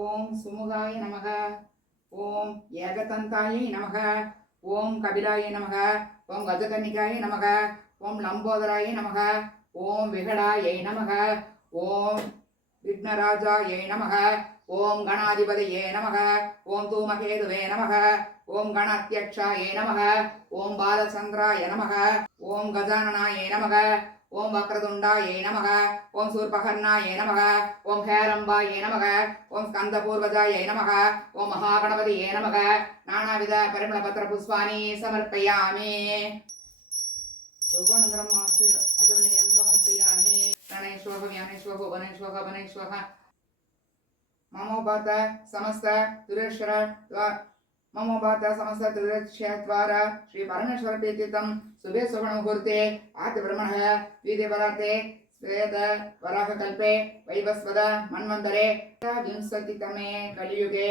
ஓம் சுமுகாய நமக. ஓம் ஏகதந்தாயை நமக. ஓம் கபிலாய நமக. ஓம் கஜகன்னிகாய நமக. ஓம் லம்போதராய நமக. ஓம் விகடாயை நமக. ஓம் விக்னராஜாயை நமக. ஓம் கணாதிபதியே நமக. ஓம் தூமகேதுவே நமக. ஓம் கணாத்யக்ஷாயை நமக. ஓம் பாலச்சந்திராய நமக. ஓம் கஜானனாயை நமக. ஓம் வக்ரதுண்டாயை நமக. ஓம் சூர்பகர்ணாயை நமக. ஓம் ஹேரம்பாயை நமக. ஓம் ஸ்கந்தபூர்வஜாயை நமக. ஓம் மகாகணபதியே நமக. நானாவித பரிமளபத்திர புஷ்பாணி சமர்ப்பயாமி. சுபநந்திரம் அதர்ணியம் சமர்ப்பயாமி. ரணேஸ்வக வியானேஸ்வக புவனேஸ்வக வனேஸ்வக மமோபாத சமஸ்த துரேஸ்வர ममोपात समस्त त्रिदक्षद्वारा श्री परमेश्वर प्रीतितम शुभे शुभ मुहूर्ते आद्य ब्रह्मणः द्वितीयपरार्थे श्वेत वराह कल्पे वैवस्वत मन्वन्तरे विंशतितमे कलियुगे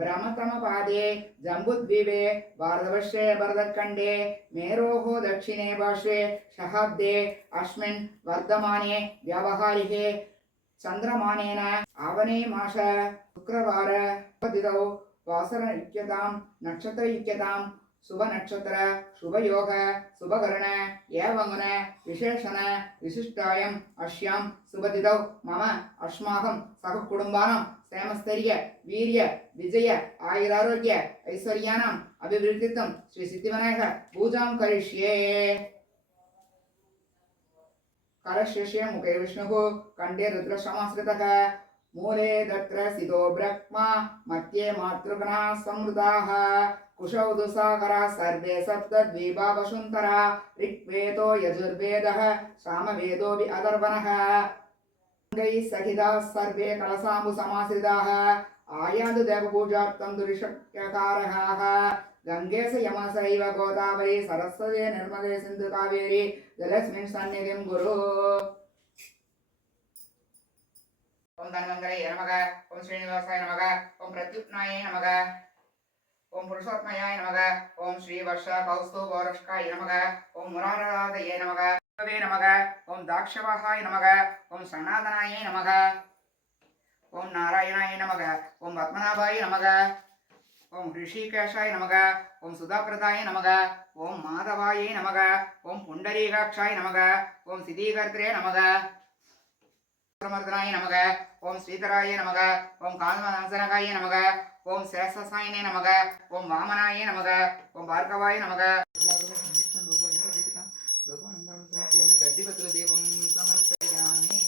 ब्रह्मतमपादे जम्बुद्वीपे भारतवर्षे भरतखण्डे मेरोः दक्षिणे पार्श्वे शहाब्दे अस्मिन् वर्धमाने व्यावहारिके चन्द्रमानेन आवने मास शुक्रवार तिथौ वासर युक्यतां नक्षत्र युक्यतां शुभ नक्षत्र शुभ योग शुभ करण एवं विशेषण विशिष्टायम् अस्यां शुभतिथौ मम अस्माकं सह कुटुम्बानां क्षेमस्थैर्य वीर्य विजय आयुरारोग्य ऐश्वर्याणाम् अभिवृद्धिर्थं श्री सिद्धिविनायक पूजां करिष्ये। करशेषे मुखे विष्णुः कण्ठे रुद्रशमाश्रितः मूले दत्र स्थितो ब्रह्मा मध्ये मातृगणा समृताः कुशौ दुसागराः सर्वे सप्तद्वीपा वसुन्धरा ऋग्वेदो यजुर्वेदः सामवेदोऽपि अथर्वणः गैः सहिताः सर्वे कलशाम्बुसमाश्रिताः आयान्तु देवपूजार्थं दुरिशक्यकारः गङ्गे च यमसैव गोदावरी सरस्वती निर्मले सिन्धु कावेरी जलस्मिन् सन्निधिं कुरु। ओम धन्वन्तराय नमः। ओम श्रीनिवासाय नमः। ओम प्रत्युत्नाय नमः। ओम पुरुषोत्तमाय नमः। ओम श्री वर्ष कौस्तुभोरक्षकाय नमः। ओम मुरारराधये नमः। वे नमः। ओम दाक्षवाहाय नमः। ओम सनातनाय नमः। ओम नारायणाय नमः। ओम पद्मनाभाय नमः। ओम ऋषिकेशाय नमः। ओम सुधाप्रदाय नमः। ओम माधवाय नमः। ओम पुंडरीकाक्षाय नमः। ओम सिद्धिकर्त्रे नमः। प्रमर्दनाय नमः। ओम श्रीधराय नमः। ओम कालनाशनकाय नमः। ओम शेषसायिने नमः। ओम वामनाय नमः। ओम भार्गवाय नमः। गद्दिपत्र दीपं समर्पयामि।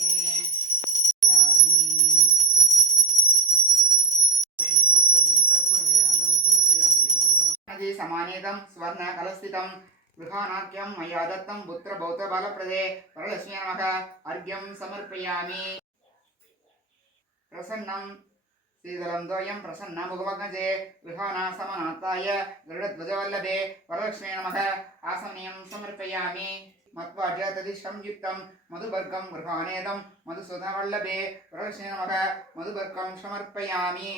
समानेतं स्वर्ण कलस्थितं गृहानाख्यं मया दत्तं पुत्रभौतबलप्रदे वरलक्ष्मी नमः अर्घ्यं समर्पयामि। प्रसन्नं शीतलं द्वयं प्रसन्नमुखमग्नजे गृहानासमनाथाय गरुडध्वजवल्लभे वरलक्ष्मी नमः आसमनीयं समर्पयामि। मत्वाद्य तदिशंयुक्तं मधुवर्गं गृहानेदं मधुसूदनवल्लभे वरलक्ष्मी नमः मधुवर्गं समर्पयामि।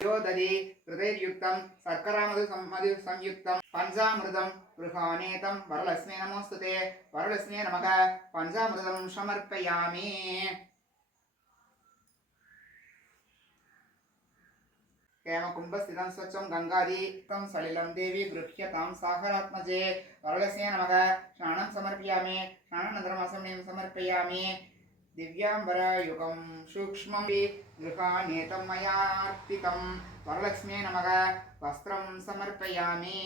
योदधि हृदययुक्तं शर्करामधु संयुक्तं पंचामृतं गृहानेतं वरलक्ष्मी नमोस्तुते वरलक्ष्मी नमः पंचामृतं समर्पयामि। हेमकुम्भस्थितं स्वच्छं गंगादीतं सलिलं देवी गृह्यतां सागरात्मजे वरलक्ष्मी नमः स्नानं समर्पयामि। स्नानानन्तरं समर्पयामि। दिव्यांबरयुगं सूक्ष्मं गृहानेतं मयार्पितं वरलक्ष्मी नमः वस्त्रं समर्पयामि।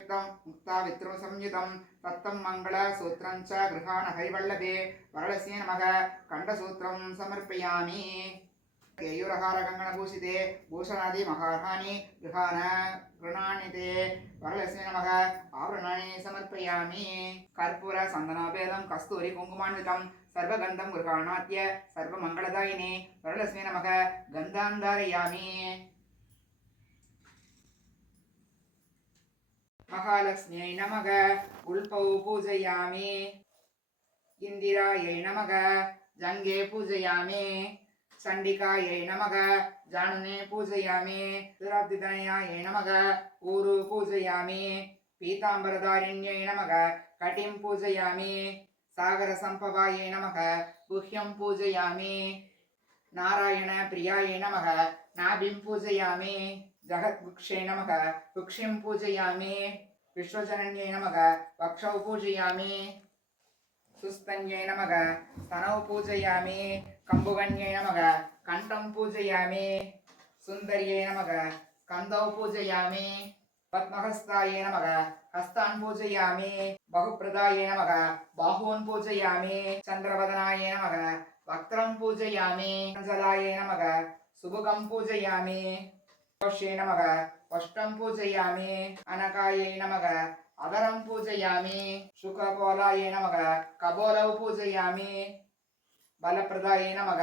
मुक्तावित्रं संयुतं तत्तं मङ्गलसूत्रं च गृहानहरिवल्लभे वरलक्ष्मी नमः कण्ठसूत्रं समर्पयामि। केयूरहारकङ्कणभूषिते भूषणादि महार्हाणि गृहाण गृणानिते वरलक्ष्मी नमः आभरणानि समर्पयामि। कर्पूर चन्दनाभेदं कस्तूरी कुङ्कुमान्वितं सर्वगन्धं गृहाणाद्य सर्वमङ्गलदायिने वरलक्ष्मी नमः गन्धान् धारयामि। महालक्ष्म्यै नमः उल्पौ पूजयामि। इन्दिरायै नमः जङ्गे पूजयामि। चण्डिकायै नमः जानुने पूजयामि। दुराब्धितनयायै नमः ऊरु पूजयामि। पीताम्बरधारिण्यै नमः कटिं पूजयामि। सागरसम्भवायै नमः गुह्यं पूजयामि नारायण प्रियाय नमः नाभिं पूजयामि जगद्गुक्षे नमः कुक्षिं पूजयामि विश्वजनन्यै नमः वक्षौ पूजयामि सुस्तन्यै नमः स्तनौ पूजयामि कम्बुगन्यै नमः कण्ठं पूजयामि सुन्दर्यै नमः स्कन्दौ पूजयामि पद्महस्तायै नमः हस्तान् पूजयामि बहुप्रदायै नमः बाहून् पूजयामि चन्द्रवदनाय नमः वक्त्रं पूजयामि जलाय नमः सुभुगं पूजयामि कोशे नमः वष्टं पूजयामि अनकायै नमः अधरं पूजयामि शुककोलाय नमः कपोलौ पूजयामि बलप्रदायै नमः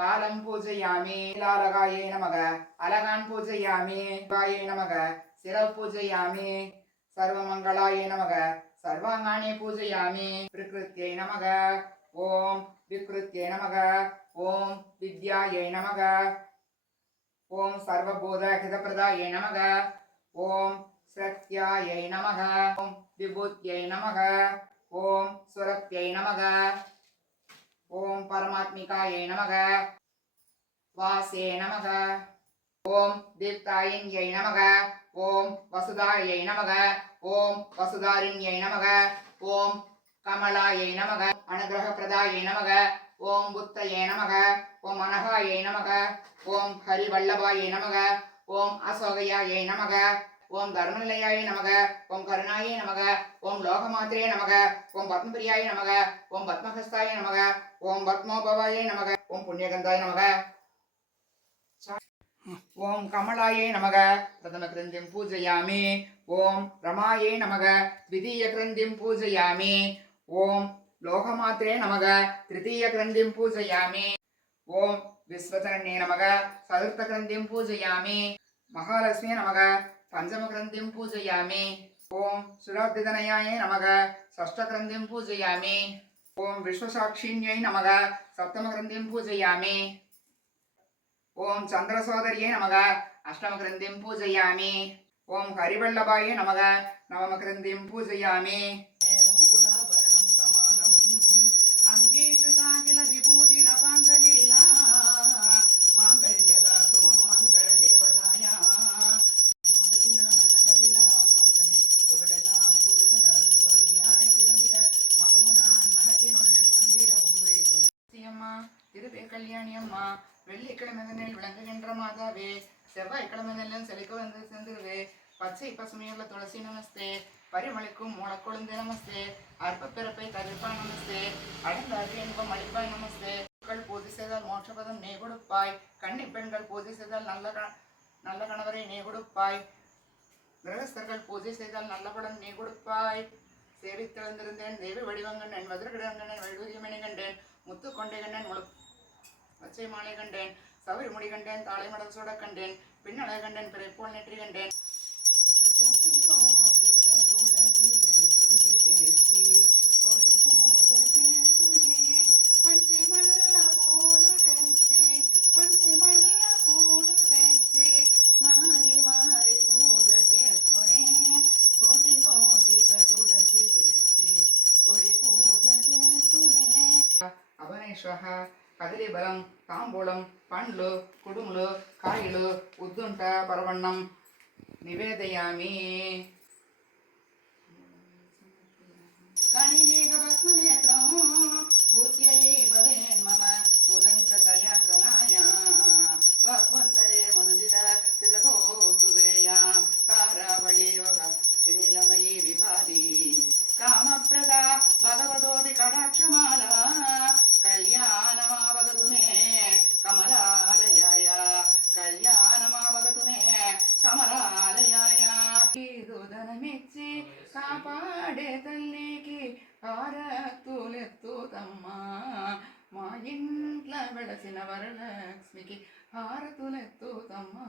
पालं पूजयामि लीलालगायै नमः अलगान् पूजयामि गायै नमः शिरौ पूजयामि सर्वमङ्गलाय नमः सर्वाङ्गानि पूजयामि प्रकृत्यै नमः ॐ विकृत्यै नमः ॐ विद्यायै नमः ॐ सर्वबोधहितप्रदायै नमः ॐ सत्यायै नमः ॐ विभूत्यै नमः ॐ सुरत्यै नमः ॐ परमात्मिकायै नमः वासे नमः ॐ दीप्तायिन्यै नमः ॐ वसुधायै नमः ॐ वसुधारिण्यै नमः ॐ कमलायै नमः अनुग्रहप्रदायै नमः ॐ बुद्धये नमः ॐ अनघायै नमः ॐ हरिवल्लभायै नमः ॐ अशोकयायै नमः ॐ धर्मनिलयाय नमः ॐ करुणायै नमः ॐ लोकमात्रे नमः ॐ पद्मप्रियाय नमः ॐ पद्महस्ताय नमः ॐ पद्मोभवाय नमः ॐ पुण्यगन्धाय नमः ॐ कमलायै नमः प्रथमग्रन्थिं पूजयामि ॐ रमायै नमः द्वितीयग्रन्थिं पूजयामि ॐ लोकमात्रे नमः तृतीयग्रन्थिं पूजयामि ॐ विश्वजनन्यै नमः चतुर्थग्रन्थिं पूजयामि महालक्ष्मी नमः पञ्चमग्रन्थिं पूजयामि ॐ सुराब्धितनयाय नमः षष्ठग्रन्थिं पूजयामि ॐ विश्वसाक्षिण्यै नमः सप्तमग्रन्थिं पूजयामि ॐ चन्द्रसोदर्यै नमः अष्टमग्रन्थिं पूजयामि ॐ हरिवल्लभाय नमः नवमग्रन्थिं पूजयामि मुकुलाभरणं कमालम् अङ्गीकृता किल विभूतिरपाङ्गलीला माङ्गल्यदातु मम मङ्गलदेवताय மகத்தினாலவிலாவாசனை தொகடெல்லாம் புழுசனல் ஜோதியாய் திகழ்ந்திட மகவுனான் மனத்தினுள் மந்திரம் வைத்துரையம்மா திருவே கல்யாணி அம்மா வெள்ளிக்கிழமைதனில் விளங்குகின்ற மாதாவே செவ்வாய்க்கிழமைதனிலும் செழிக்க வந்து சென்றுவே பச்சை பசுமையுள்ள துளசி நமஸ்தே பரிமளிக்கும் மூலக்கொழுந்து நமஸ்தே அற்ப பிறப்பை தவிர்ப்பாய் நமஸ்தே அடங்காது இன்பம் அளிப்பாய் நமஸ்தே பூஜை செய்தால் மோட்சபதம் நீ கொடுப்பாய் கன்னி பெண்கள் பூஜை செய்தால் நல்ல கணவரை நீ கொடுப்பாய் கிரகஸ்தர்கள் பூஜை செய்தால் நல்ல பலன் நீ கொடுப்பாய் சேவித்திழந்திருந்தேன் தேவி வடிவங்கண்டேன் வதிரகிடங்கண்டேன் வைடூரியமணி கண்டேன் முத்து கொண்டை கண்டேன் முழு பச்சை மாலை கண்டேன் சௌரி முடி கண்டேன் தாளை மடல் சூட கண்டேன் பின்னலை கண்டேன் பிறைப்போல் நெற்றி கண்டேன் మారి మారి పూజ చేస్తునే కోటి కోటిక తులసి తెచ్చి కొరి పూజ చేస్తునే అవనేశ్వర కదిలి బలం తాంబూలం పండ్లు కుడుములు కాయలు ఉద్దుంట పరవన్నం నివేదయామి कणिमेघवत्सुनेत्रं भूत्यै भवेन् मम बुधङ्कतयाङ्गनाय भक्वन्तरे मधुजित तिलकोस्तुवेया कारावळीवग त्रिनीलमयी विपादी कामप्रदा भगवतोऽपि कटाक्षमाला कल्याणमावगतु मे कमलालयाय कल्याणमावगतु मे कमलालयाय ధనమిచ్చి కాపాడే తల్లికి హారతులెత్తుతమ్మా మా ఇంట్లో వెలసిన వరలక్ష్మికి హారతులెత్తుతమ్మా